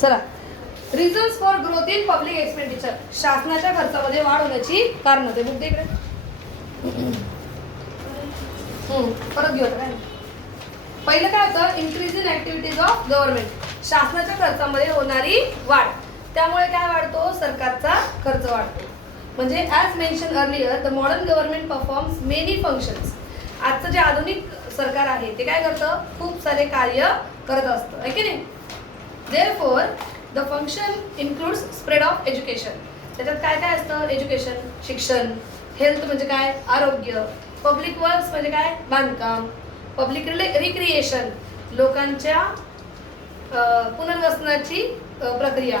चला, reasons for growth in public expenditure, शासनाच्या खर्चामध्ये वाढ होण्याची कारण. ते मुद्दे इकडे परत घेऊ. काय पहिलं काय होतं, increase in activities of government, शासनाच्या खर्चामध्ये होणारी वाढ. त्यामुळे काय वाढतो, सरकारचा खर्च वाढतो. म्हणजे as mention earlier the modern government performs many functions. आजचं जे आधुनिक सरकार आहे ते काय करतं, खूप सारे कार्य करत असतं, आहे की नाही. Therefore the function includes spread of education. त्याच्यात काय काय असतं, एज्युकेशन शिक्षण, हेल्थ म्हणजे काय आरोग्य, पब्लिक वर्क्स म्हणजे काय बांधकाम, पब्लिक रिक्रिएशन लोकांच्या पुनर्वसनाची प्रक्रिया,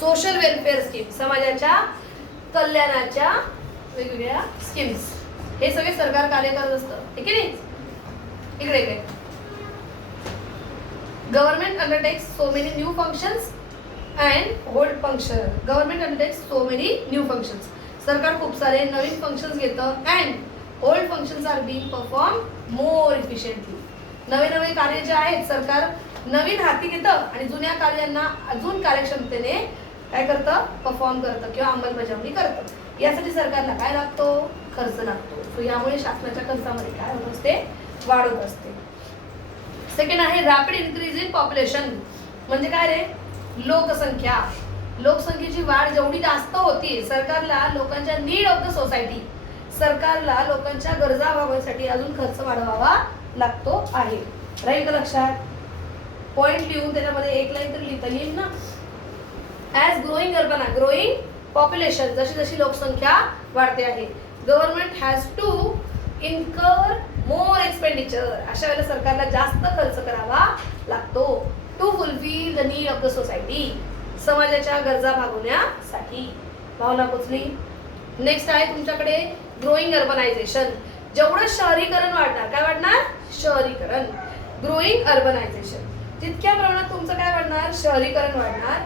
सोशल वेलफेअर स्कीम समाजाच्या कल्याणाच्या वेगवेगळ्या स्कीम्स, हे सगळे सरकार कार्य करत असतं, ठीक आहे नाही. इकडे इकडे government undertakes so many new functions and old function. Government undertakes so many new functions, सरकार खूप सारे नवीन फंक्शन्स घेतं. And old functions are being perform more efficiently. नवे नवे कार्य जे आहेत सरकार नवीन हाती घेतं आणि जुन्या कार्यांना अजून कार्यक्षमतेने काय करतं, परफॉर्म करतं किंवा अंमलबजावणी करतं. यासाठी सरकारला काय लागतो, खर्च लागतो. सो यामुळे शासनाच्या खर्चामध्ये काय होत असते, वाढ होत असते. सेकंड आहे रॅपिड इन्क्रीज इन पॉप्युलेशन. म्हणजे काय रे, लोकसंख्या. लोकसंख्येची वाढ जेवढी जास्त होती, सरकारला लोकांच्या नीड ऑफ द सोसायटी, सरकारला लोकांच्या गरजा भागवण्यासाठी अजून खर्च वाढवावा लागतो आहे. राहील का लक्षात. पॉइंट लिहून त्याच्यामध्ये एक लाईन तर लिहिता येईल ना. As growing urban, growing population, जशी जशी लोकसंख्या वाढते आहे, government has to incur more expenditure. अशा वेळेला सरकारला जास्त खर्च करावा लागतो. To fulfil the need of the society, समाजाच्या गरजा भागवण्यासाठी. भावना पोचली. नेक्स्ट आहे तुमच्याकडे ग्रोईंग अर्बनायझेशन. जेवढं शहरीकरण वाढणार, काय वाढणार, शहरीकरण. ग्रोईंग अर्बनायझेशन, तितक्या प्रमाणात तुमचं काय वाढणार, शहरीकरण वाढणार.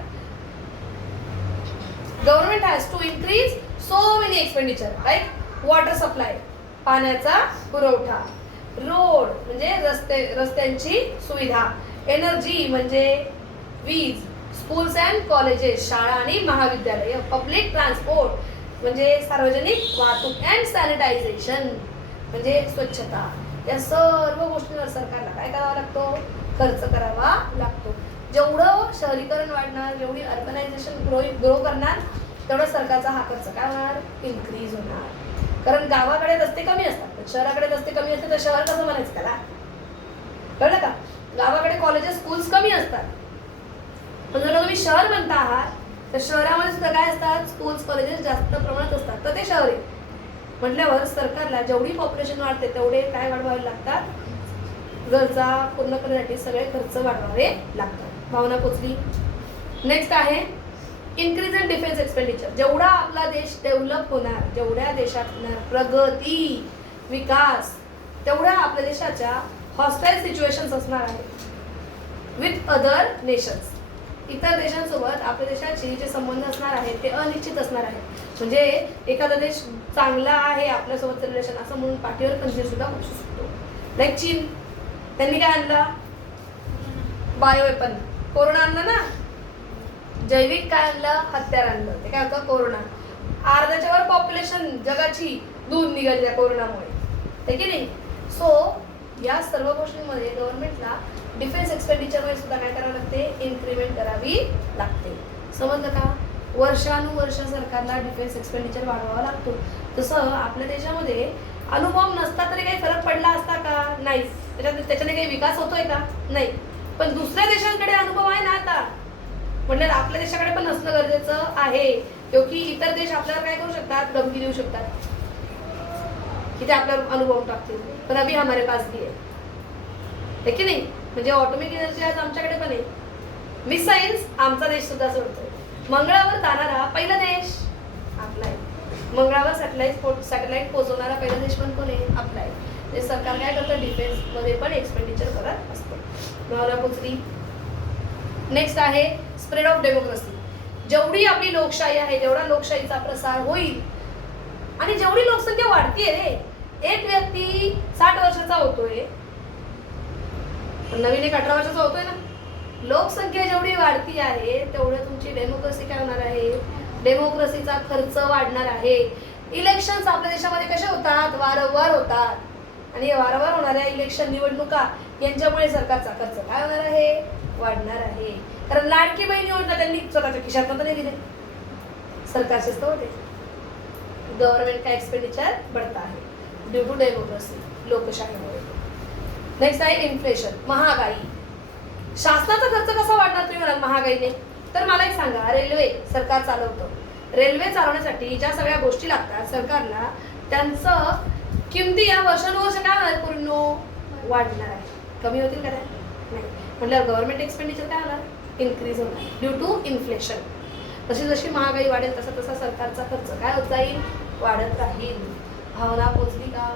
Government has to increase so many expenditure, right. Water supply, पाण्याचा पुरवठा. रोड म्हणजे रस्त्यांची सुविधा. एनर्जी म्हणजे वीज. स्कूल्स अँड कॉलेजेस, शाळा आणि महाविद्यालय. पब्लिक ट्रान्सपोर्ट म्हणजे सार्वजनिक वाहतूक. अँड सॅनिटायझेशन म्हणजे स्वच्छता. या सर्व गोष्टींवर सरकारला काय करावा लागतो, खर्च करावा लागतो. जेवढं शहरीकरण वाढणार, जेवढी अर्बनायझेशन ग्रो करणार, तेवढं सरकारचा हा खर्च काय होणार, इन्क्रीज होणार. कारण गावाकडे रस्ते कमी असतात, शहराकडे रस्ते कमी असतात, तर शहर कसं म्हणायचं त्याला, कळलं का. गावाकडे कॉलेजेस स्कूल्स कमी असतात, पण जर तुम्ही शहर म्हणता आहात तर शहरामध्ये सुद्धा काय असतात, स्कूल्स कॉलेजेस जास्त प्रमाणात असतात, तर ते शहर आहे म्हटल्यावर सरकारला जेवढी पॉप्युलेशन वाढते तेवढे काय वाढवावे लागतात, गरजा पूर्ण करण्यासाठी सगळे खर्च वाढवावे लागतात. भावना पोचली. नेक्स्ट आहे इन्क्रीज इन डिफेन्स एक्सपेंडिचर. जेवढा आपला देश डेव्हलप होणार, जेवढ्या देशात होणार प्रगती विकास, तेवढ्या आपल्या देशाच्या हॉस्टाईल सिच्युएशन्स असणार आहेत विथ अदर नेशन्स. इतर देशांसोबत आपल्या देशाचे जे संबंध असणार आहेत ते अनिश्चित असणार आहेत. म्हणजे एखादा देश चांगला आहे आपल्यासोबत रिलेशन असं म्हणून पाठीवर खंजीर सुद्धा बसू शकतो. लाईक चीन, त्यांनी काय आणलं, बायोवेपन. कोरोना आणला ना, जैविक काय आणलं, हत्यार आणलं. ते काय होतं, कोरोना. अर्ध्याच्या वर पॉप्युलेशन जगाची दूर निघाली त्या कोरोनामुळे, आहे की नाही. सो या सर्व गोष्टींमध्ये गव्हर्नमेंटला डिफेन्स एक्सपेंडिचरमध्ये सुद्धा काय करावं लागते, इन्क्रीमेंट करावी लागते. समजलं का. वर्षानुवर्ष सरकारला डिफेन्स एक्सपेंडिचर वाढवावा लागतो. तसं आपल्या देशामध्ये अनुभव नसता तरी काही फरक पडला असता का, नाही. त्याच्याने काही विकास होतोय का, नाही. पण दुसऱ्या देशांकडे अनुभव आहे ना आता, म्हणजे आपल्या देशाकडे पण असणं गरजेचं आहे. क्योंकि इतर देश आपल्याला काय करू शकतात, धमकी देऊ शकतात की ते आपल्यावर अनुभव टाकतील, पण अभी हमारे पास भी आहे की नाही. म्हणजे ऑटोमिक एनर्जी आज आमच्याकडे पण आहे. मिसाईल्स आमचा देश सुद्धा सोडतोय. मंगळावर जाणारा पहिला देश आपला आहे. मंगळावर सॅटेलाइट पोहोचवणारा पहिला देश पण कोण आहे, आपला आहे. ते सरकार काय करतं, डिफेन्स मध्ये पण एक्सपेंडिचर करत असतं. भावना पोचली. नेक्स्ट आहे स्प्रेड ऑफ डेमोक्रेसी. जेवढी आपली लोकशाही आहे तेवढा लोकशाहीचा प्रसार होईल. आणि जेवढी लोकसंख्या वाढतीये रे, एक व्यक्ती 60 वर्षाचा होतोय, पण नवीन एक 18 वर्षाचा होतोय ना, लोकसंख्या जेवढी वाढती आहे तेवढं तुमची डेमोक्रेसी काय होणार आहे, डेमोक्रेसीचा खर्च वाढणार आहे. इलेक्शन्स आपल्या देशामध्ये कसे होतात, वारंवार होतात आणि वारंवार होणाऱ्या इलेक्शन निवडणुका यांच्यामुळे सरकारचा खर्च काय होणार आहे, वाढणार आहे. कारण लाडकी बहीण योजना त्यांनी स्वतःच्या खिशातनं तर नाही दिले, सरकारचेच तर होते. गव्हर्नमेंट का एक्सपेंडिचर बढ़ता है ड्यू टू डेमोक्रेसी, लोकशाहीमुळे. नेक्स्ट आहे इन्फ्लेशन, महागाई. शासनाचा खर्च कसा वाढणार तुम्ही म्हणाल महागाईने? तर मला एक सांगा, रेल्वे सरकार चालवतं, रेल्वे चालवण्यासाठी ज्या सगळ्या गोष्टी लागतात सरकारला, त्यांचं किमती या वर्षानुवर्ष काय होणार, पूर्ण वाढणार आहे, कमी होतील का नाही? म्हटल्यावर गव्हर्नमेंट एक्सपेंडिचर काय होणार, इन्क्रीज होणार ड्यू टू इन्फ्लेशन. जशी जशी महागाई वाढेल तसा तसा सरकारचा खर्च काय होत जाईल, वाढत राहील. भावना पोचली का?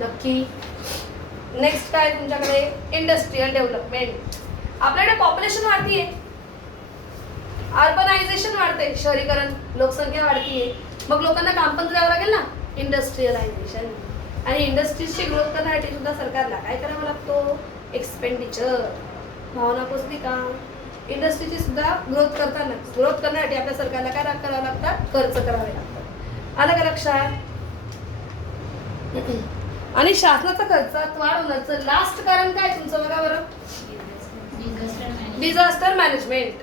नक्की. नेक्स्ट काय तुमच्याकडे, इंडस्ट्रियल डेव्हलपमेंट. आपल्याकडे पॉप्युलेशन वाढतीये, अर्बनायझेशन वाढते, शहरीकरण, लोकसंख्या वाढतीये, मग लोकांना काम पण द्यावं लागेल ना, इंडस्ट्रियलायझेशन. आणि इंडस्ट्रीजची ग्रोथ करण्यासाठी सुद्धा सरकारला काय करावं लागतो, एक्सपेंडिचर. भावना पोचली का? इंडस्ट्रीची सुद्धा ग्रोथ करण्यासाठी आपल्या सरकारला काय करावं लागतात, खर्च करावे लागतात. आलं का लक्षात? आणि शासनाचा खर्चात वाढ होण्याचं लास्ट कारण काय तुमचं, बघा बरं, डिझास्टर मॅनेजमेंट.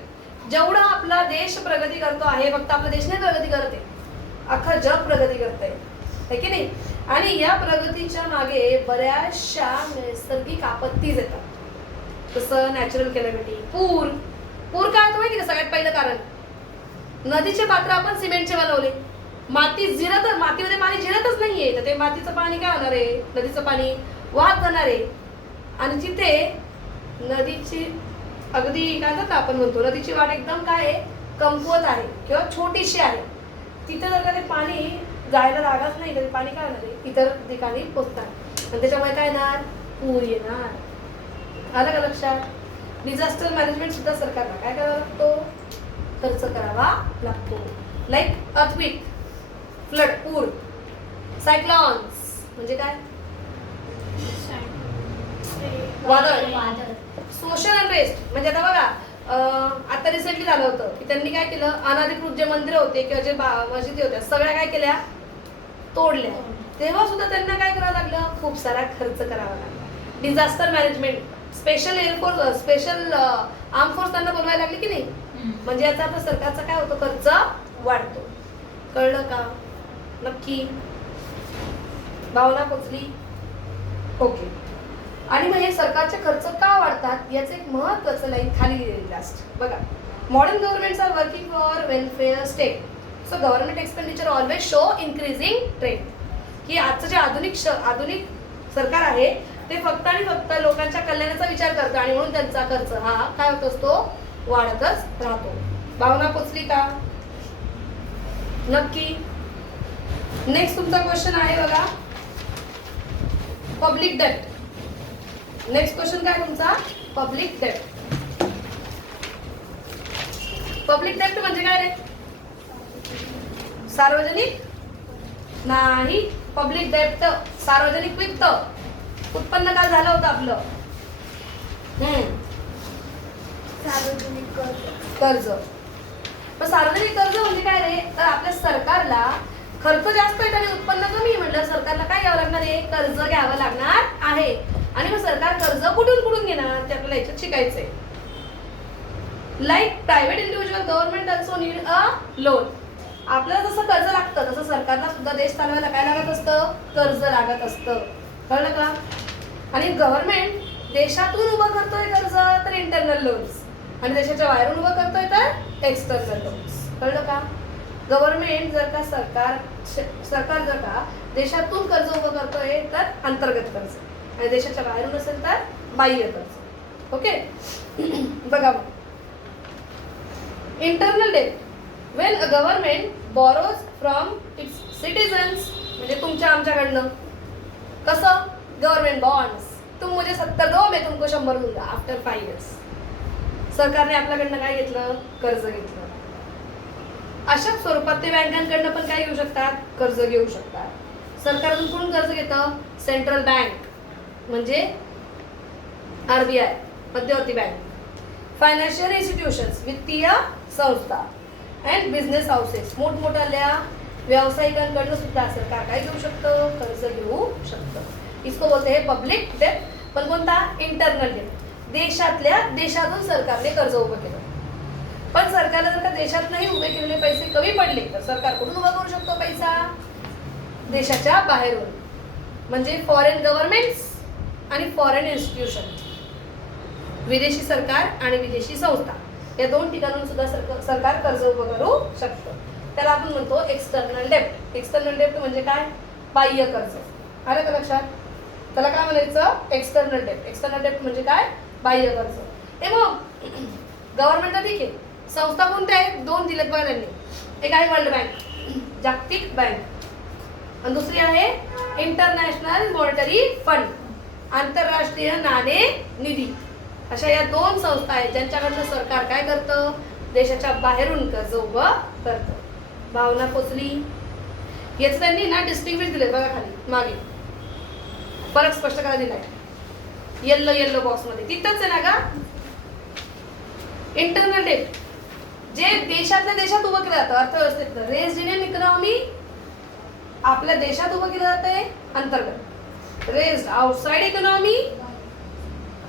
जेवढा आपला देश प्रगती करतो आहे, फक्त आपला देश नाही प्रगती करत आहे, अख्खा जग प्रगती करत आहे की नाही. आणि या प्रगतीच्या मागे बऱ्याचशा नैसर्गिक आपत्तीच येतात, जसं नॅचरल कॅलॅमिटी, पूर. पूर काय होतं माहिती का? सगळ्यात पहिलं कारण, नदीचे पात्र आपण सिमेंटचे बनवले, मातीमध्ये पाणी जिरतच नाहीये, तर ते मातीचं पाणी काय होणार आहे, नदीचं पाणी वाहत जाणार आहे. आणि जिथे नदीची अगदी काय म्हणतात आपण म्हणतो, नदीची वाट एकदम काय आहे, कमकुवत आहे किंवा छोटीशी आहे, तिथे जर का ते पाणी जायला लागत नाही तर पाणी काय होणार आहे, इतर ठिकाणी पोचणार आणि त्याच्यामुळे काय येणार, पूर येणार. आलं का लक्षात? डिझास्टर मॅनेजमेंट सुद्धा सरकारला काय करावा लागतो, खर्च करावा लागतो. लाईक अर्थक्वेक, फ्लड, पूर, सायक्लॉन्स म्हणजे काय, वादळ. सोशल अनरेस्ट म्हणजे आता बघा, आता रिसेंटली झालं होतं की त्यांनी काय केलं, अनाधिकृत जे मंदिरं होते किंवा जे मशिदी होत्या सगळ्या काय केल्या, तोडल्या. तेव्हा सुद्धा त्यांना काय करावं लागलं, खूप सारा खर्च करावा लागला. Disaster management, special air force, special arm force त्यांना बोलवायला लागले की नाही, म्हणजे याचा अर्थ सरकारचा काय होतो, खर्च वाढतो. कळलं का? नक्की. भावना पोचली? ओके. आणि मग हे सरकारचे खर्च का वाढतात याचं एक महत्त्वाचं लाईन खाली दिलेली लास्ट बघा. Modern governments are working for welfare state, so government expenditure always show increasing trend. की आजचं जे आधुनिक सरकार आहे ते फक्त आणि फक्त लोकांच्या कल्याणाचा विचार करतं आणि म्हणून त्यांचा खर्च हा काय होत असतो, वाढतच राहतो. भावना पोचली का? नक्की. नेक्स्ट तुमचा क्वेश्चन आहे बघा, पब्लिक डेट. नेक्स्ट क्वेश्चन काय तुमचा, पब्लिक डेट. पब्लिक डेट म्हणजे काय रे, सार्वजनिक नाही, पब्लिक डेट सार्वजनिक वित्त, उत्पन्न काय झालं होतं आपलं, सार्वजनिक कर्ज. पण सार्वजनिक कर्ज म्हणजे काय रे, तर आपल्या सरकारला खर्च जास्त आहे आणि उत्पन्न कमी आहे म्हटलं सरकारला काय घ्यावं लागणार आहे, कर्ज घ्यावं लागणार आहे. आणि मग सरकार कर्ज कुठून घेणार ते आपल्याला याच्यात शिकायचंय. Like private individual government also need a loan. आपल्याला जसं कर्ज लागतं तसं सरकारला सुद्धा देश चालवायला काय लागत असतं, कर्ज लागत असतं. कळलं का? आणि गव्हर्नमेंट देशातून उभं करतोय कर्ज तर इंटरनल लोन्स, आणि देशाच्या बाहेरून उभं करतोय तर एक्सटर्नल लोन्स. कळलं का? गव्हर्नमेंट जर का सरकार जर का देशातून कर्ज उभं करतोय तर अंतर्गत कर्ज, आणि देशाच्या बाहेरून असेल तर बाह्य कर्ज. ओके. बघा मग, internal debt, when a government borrows from its citizens, म्हणजे तुमच्या आमच्याकडनं. कसं, गव्हर्नमेंट बॉन्ड्स, तुम मुझे 70 दो मैं तुमको 100 दूंगा आफ्टर 5 years. सरकारने आपल्याकडनं काय घेतलं, कर्ज घेतलं. अशाच स्वरूपात ते बँकांकडनं पण काय घेऊ शकतात, कर्ज घेऊ शकतात. सरकारकडून कोण कर्ज घेतं, सेंट्रल बँक म्हणजे RBI, मध्यवर्ती बँक, फायनान्शियल इन्स्टिट्यूशन्स वित्तीय संस्था अँड बिझनेस हाऊसेस मोठमोठ्या व्यावसायिकांकडनं सुद्धा सरकार काय घेऊ शकतं, कर्ज घेऊ शकतं. इसको बोलते हैं पब्लिक डेट. पण कोणता, इंटरनल डेट. देशातून सरकारने कर्ज उभं केलं. पण सरकारला जर का देशात नाही उभे केलेले पैसे कमी पडले तर सरकार कुठून उभा करू शकतो पैसा, देशाच्या बाहेरून. म्हणजे फॉरेन गव्हर्नमेंट्स आणि फॉरेन इन्स्टिट्यूशन, विदेशी सरकार आणि विदेशी संस्था, या दोन ठिकाणून सुद्धा सरकार कर्ज उभं करू शकतं. त्याला आपण म्हणतो एक्सटर्नल डेप्ट. एक्सटर्नल डेप्ट म्हणजे काय, बाह्य कर्ज. आलं का लक्षात? त्याला काय म्हणायचं, एक्सटर्नल डेप्ट. एक्सटर्नल डेप्ट म्हणजे काय, बाह्य कर्ज. हे मग गव्हर्नमेंट ठीक आहे. संस्था कोणत्या आहेत, दोन दिलेत बघा त्यांनी. एक आहे वर्ल्ड बँक, जागतिक बँक, आणि दुसरी आहे इंटरनॅशनल मॉनिटरी फंड, आंतरराष्ट्रीय नाणेनिधी. अशा या दोन संस्था आहेत ज्यांच्याकडनं सरकार काय करतं, देशाच्या बाहेरून कर्ज उभं करतं. भावना पोचली? याच त्यांनी ना डिस्टिंग्विश दिले बघा खाली मागे, फरक स्पष्ट करायला दिलाय येल्लो बॉक्समध्ये, तिथंच आहे ना का. इंटरनल डेट जे देशातल्या देशात उभं केलं जातं, अर्थव्यवस्थेत रेस्ड इंडियन इकॉनॉमी आपल्या देशात उभं केलं जातंय अंतर्गत. रेस्ड आउटसाइड इकॉनॉमी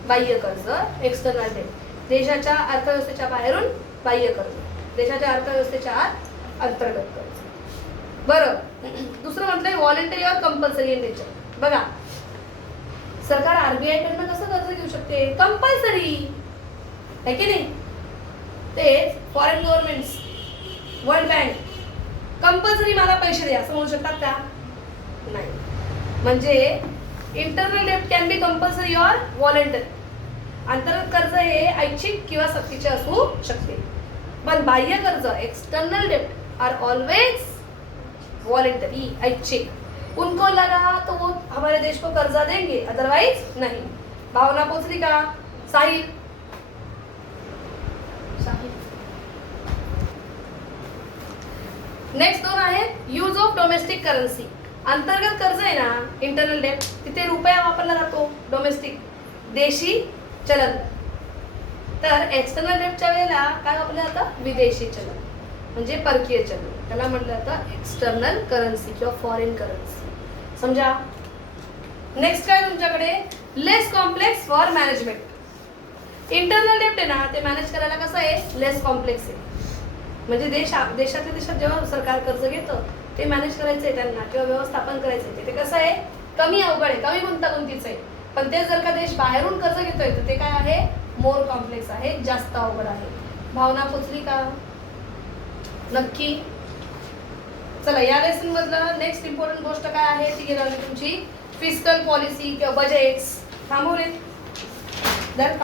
बाह्य कर्ज, एक्सटर्नल डेट. देशाच्या अर्थव्यवस्थेच्या बाहेरून बाह्य कर्ज, देशाच्या अर्थव्यवस्थेच्या आत अंतर्गत कर्ज. बरं, दुसरं म्हटलंय व्हॉलेंटरी और कंपल्सरी इन नेचर. बघा सरकार आरबीआय कडनं कसं कर्ज घेऊ शकते, कंपल्सरी आहे की नाही. तेच foreign governments, world bank compulsory मला पैसे द्या असं म्हणू शकतात का, नाही. म्हणजे internal debt can be compulsory और व्हॉलेंटरी. अंतर्गत कर्ज हे ऐच्छिक किंवा सक्तीचे असू शकते. पण बाह्य कर्ज external debt are always voluntary, ऐच्छिक. उनको लगा तो वो हमारे देश को कर्जा देंगे, अदरवाइज नहीं. भावना पोचली का, साहिल? नेक्स्ट दोन आहेत यूज ऑफ डोमेस्टिक करन्सी. अंतर्गत कर्ज आहे ना इंटरनल डेट, तिथे रुपया वापरला जातो, डोमेस्टिक देशी चलन. तर एक्सटर्नल डेटच्या वेळेला काय वापरलं जातं, विदेशी चलन म्हणजे परकीय चलन. त्याला म्हटलं जातं एक्सटर्नल करन्सी किंवा फॉरेन करन्सी. समजा. नेक्स्ट काय तुमच्याकडे, less complex for management. Internal debt आहे ना ते मॅनेज करायला कसं आहे, लेस कॉम्प्लेक्स आहे. म्हणजे देशातल्या देशात जेव्हा सरकार कर्ज घेतं ते मॅनेज करायचं आहे त्यांना किंवा व्यवस्थापन करायचं आहे, ते कसं आहे, कमी अवघड आहे, कमी गुंतागुंतीचं आहे. पण ते जर का देश बाहेरून कर्ज घेतोय तर ते काय आहे, मोर कॉम्प्लेक्स आहे, जास्त अवघड आहे. भावना पोचली का, नक्की? चला, या लेसन मधलं नेक्स्ट इम्पॉर्टंट गोष्ट काय आहे ती गेली तुमची फिस्कल पॉलिसी किंवा बजेट्स. थांबवले.